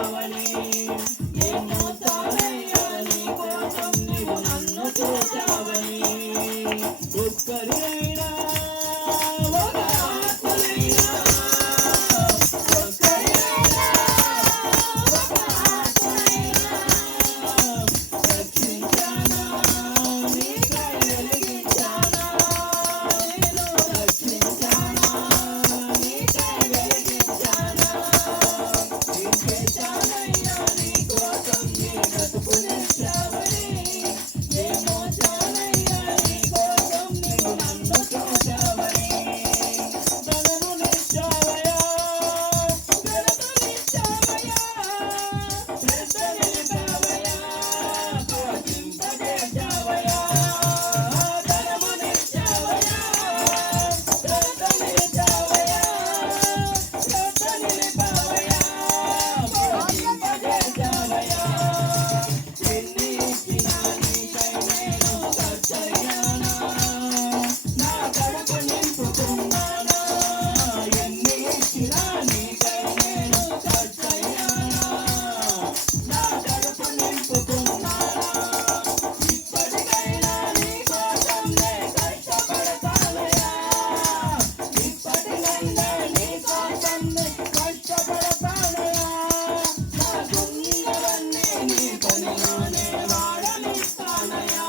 చూచావని ఎన్నో సారయ్యా నీ కోసం నీవు నన్ను చూచావని ఒక్కరినైనా ఒక ఆత్మనైనా ఒక్కరినైనా ఒక ఆత్మనైనా రక్షించానా నీకై వెలిగించానా నేను రక్షించానా నీకై వెలిగించానా ఏం చేశానయ్యా నీ కోసం నీ బ్రతుకునిచ్చావని ఏమో చాలయ్యా నీ కోసం నీవు నన్ను చూచావని ధనము నిచ్చావయ్యా ఘనతనిచ్చావయ్యా శ్రద్ధ నిలిపావయ్యా పోషింపజేశావయ్యా ధనము నిచ్చావయ్యా ఘనత నిలిచావయ్యా శ్రద్ధ నిలిపావయ్యా పోషింపజేశావయ్యా ఎన్ని ఇచ్చినా నీకై నేను ఖర్చయ్యానా నా కడుపు నింపుకున్నానా ఎన్ని ఇచ్చినా నీకై నేను ఖర్చయ్యానా నా కడుపు నింపుకున్నానా ఇప్పటికైనా నీ కోసం నే కష్టపడతానయ్యా ఇప్పటికైనా నీ కోసం నే కష్టపడతానయ్యా నాకున్నవన్నీ నీ పనిలోనే వాడనిస్తానయ్యా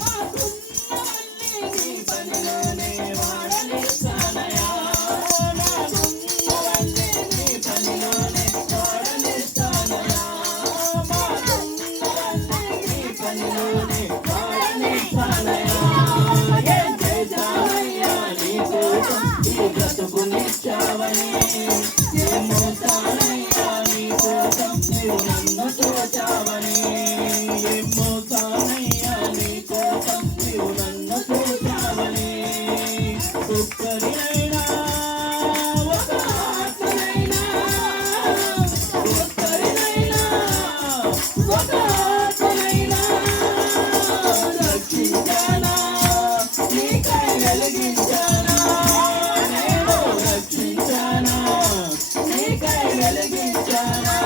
నాకున్నవన్నీ నీ పనిలోనే వాడనిస్తానయ్యా నాకున్నవన్నీ నీ పనిలోనే వాడనిస్తానయ్యా నాకున్నవన్నీ నీ పనిలోనే వాడనిస్తానయ్యా ఏం చేశానయ్యా నీ కోసం ఈ బ్రతుకునిచ్చావని ఏమో చాలయ్యా నీ కోసం నీవు నన్ను చూచావని ఏమో చాలయ్యా నీ కోసం నీవు నన్ను చూచావని ఒక్కరినైనా ఒక ఆత్మనైనా ఒక్కరినైనా ఒక ఆత్మనైనా రక్షించానా నీకై వెలిగించానా నేను రక్షించానా నీకై వెలిగించానా